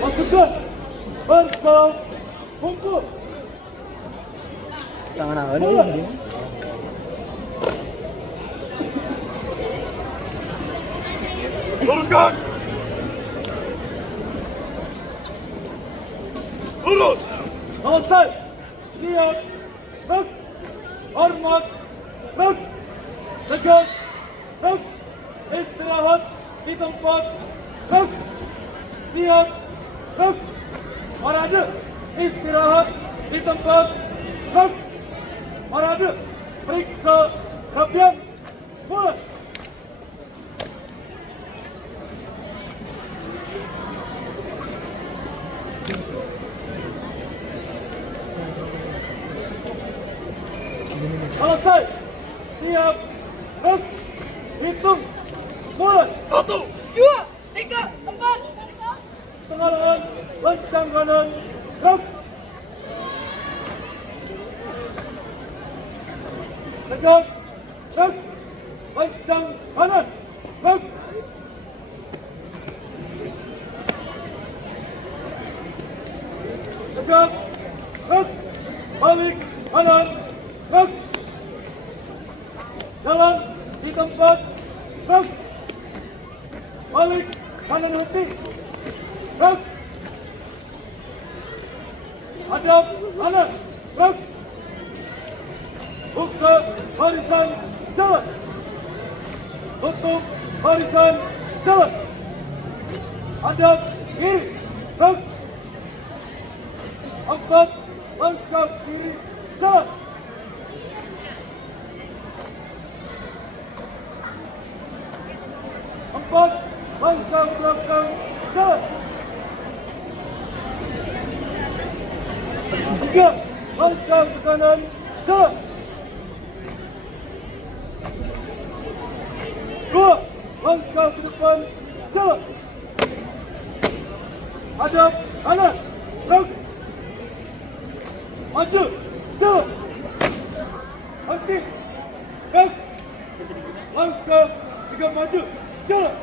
Pasukan bersalam bungkus. Jangan awal ini. Luruskan. Lurus. Selesai. Siap. Bek. Hormat. Bek. Tegak. Bek. Istirahat di tempat. Bek. Siap. Bek. Parade. Istirahat di tempat. Bek. Parade. Periksa rapian. Mulai. Selesai. Siap. Bek. Hitung. Mulai. 1, 2, 3, 4. Pengarahan. Lencang kanan. Bek. Tegak. Bek. Lencang kanan. Bek. Tegak. Bek. Balik kanan. Bek. Jalan di tempat. Bek. Balik kanan henti. Bek. Hadap kanan. Bek. Buka barisan jalan. Tutup barisan jalan. Hadap kiri. Bek. Angkat langkah kiri jalan. Empat langkah belakang jalan. 3 langkah ke kanan jalan. 2 langkah ke depan jalan. Hadap kanan. Bek. Maju. Jalan. Henti. Bek. Langkah 3 maju. Jalan.